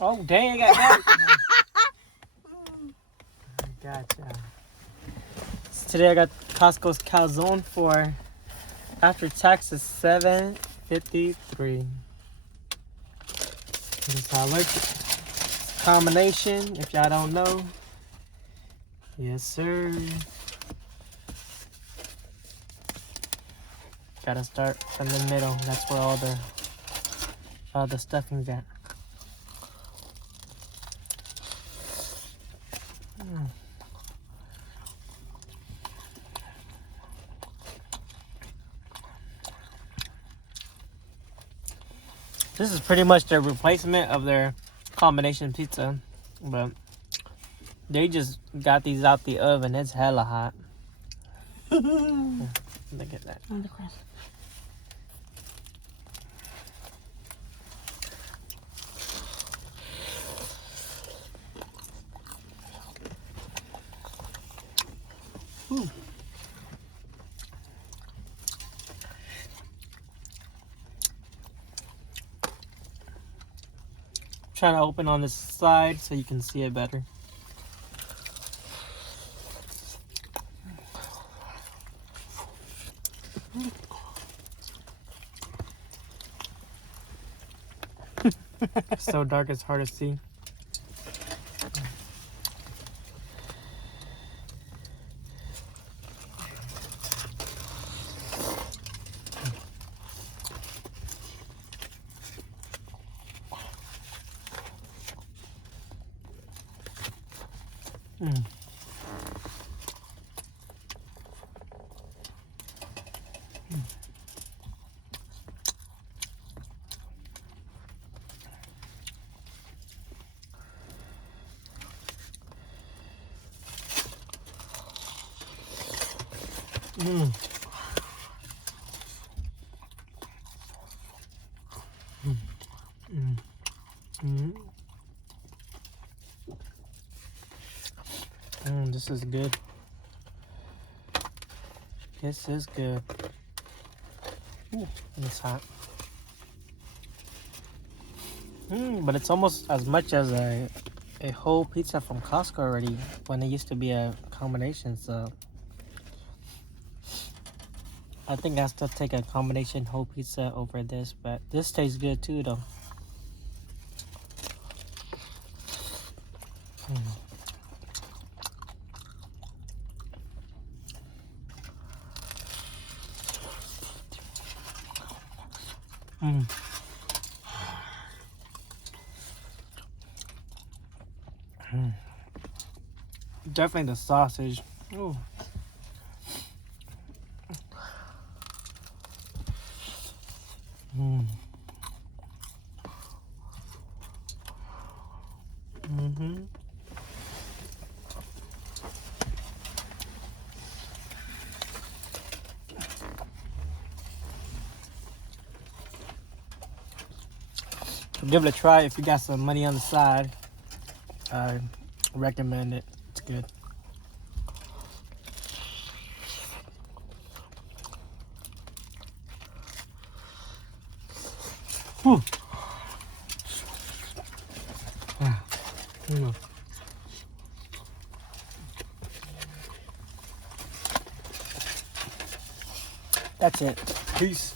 Oh, dang, I got that. Gotcha. So today I got Costco's calzone for after tax is $7.53. That's how I like it. Combination, if y'all don't know. Yes, sir. Gotta start from the middle. That's where all the stuffing's at. This is pretty much the replacement of their combination pizza, but they just got these out the oven. It's hella hot. Look at that. On the crust. Trying to open on this side so you can see it better. It's so dark it's hard to see. Mm. Mm. Mm. Mm. This is good. This is good. Ooh, and it's hot. But it's almost as much as a whole pizza from Costco already, when it used to be a combination. So I think I still take a combination whole pizza over this, but this tastes good too, though. Definitely the sausage. Ooh. Give it a try if you got some money on the side. I recommend it. It's good. Whew. That's it. Peace.